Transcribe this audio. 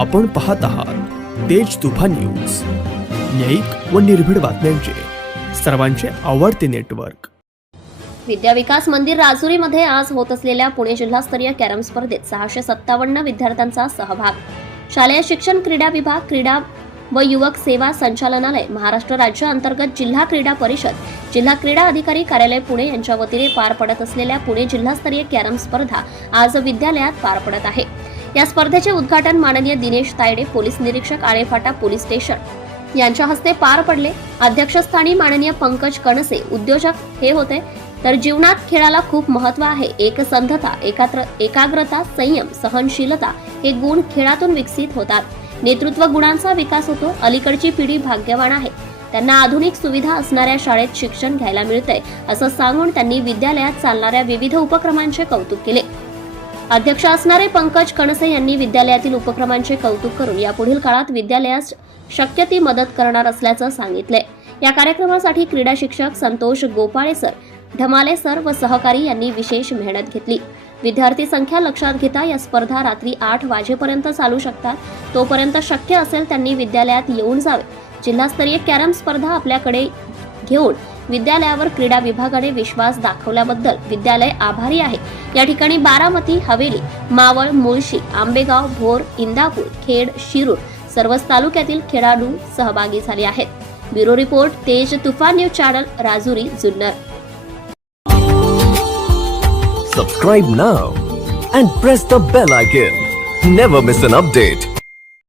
आपण पाहत आहात तेज तुफान न्यूज. न्यायिक व निर्भीड बातम्यांचे. सर्वांचे आवडते नेटवर्क. विद्याविकास मंदिर राजुरीमध्ये आज होत असलेल्या पुणे जिल्हास्तरीय कॅरम स्पर्धेत सहाशे सत्तावन्न विद्यार्थ्यांचा सहभाग. शालेय शिक्षण क्रीडा विभाग क्रीडा व युवक सेवा संचालनालय महाराष्ट्र राज्य अंतर्गत जिल्हा क्रीडा परिषद जिल्हा क्रीडा अधिकारी कार्यालय पुणे यांच्या वतीने पार पडत असलेल्या पुणे जिल्हास्तरीय कॅरम स्पर्धा आज विद्यालयात पार पडत आहे. या स्पर्धेचे उद्घाटन माननीय दिनेश तायडे पोलीस निरीक्षक आळेफाटा पोलीस स्टेशन. यांच्या हस्ते पार पडले. अध्यक्षस्थानी माननीय पंकज कणसे उद्योजक हे होते. तर जीवनात खेळाला खूप महत्त्व आहे. एकसंधता एकात्र एकाग्रता संयम सहनशीलता हे गुण खेळातून विकसित होतात. नेतृत्व गुणांचा विकास होतो. अलीकडची पिढी भाग्यवान आहे. त्यांना आधुनिक सुविधा असणाऱ्या शाळेत शिक्षण घ्यायला मिळतंय असं सांगून त्यांनी विद्यालयात चालणाऱ्या विविध उपक्रमांचे कौतुक केले. अध्यक्ष असणारे पंकज कणसे यांनी विद्यालयातील उपक्रमांचे कौतुक करून यापुढील काळात विद्यालयास शक्य ती मदत करणार असल्याचं सांगितले या कार्यक्रमासाठी क्रीडा शिक्षक संतोष गोपाळे सर ढमाले सर व सहकारी यांनी विशेष मेहनत घेतली. विद्यार्थी संख्या लक्षात घेता या स्पर्धा रात्री आठ वाजेपर्यंत चालू शकतात. तोपर्यंत शक्य असेल त्यांनी विद्यालयात येऊन जावे. जिल्हास्तरीय कॅरम स्पर्धा आपल्याकडे घेऊन विद्यालयावर क्रीडा विभागाने विश्वास दाखवल्याबद्दल विद्यालय आभारी आहे या ठिकाणी बारामती हवेली मावळ मुळशी आंबेगाव भोर इंदापूर खेड शिरूर सर्वच तालुक्यातील खेळाडू सहभागी झाले आहेत bureau report Tej Tufan news channel Rajuri Junnar Subscribe now and press the bell icon. Never miss an update.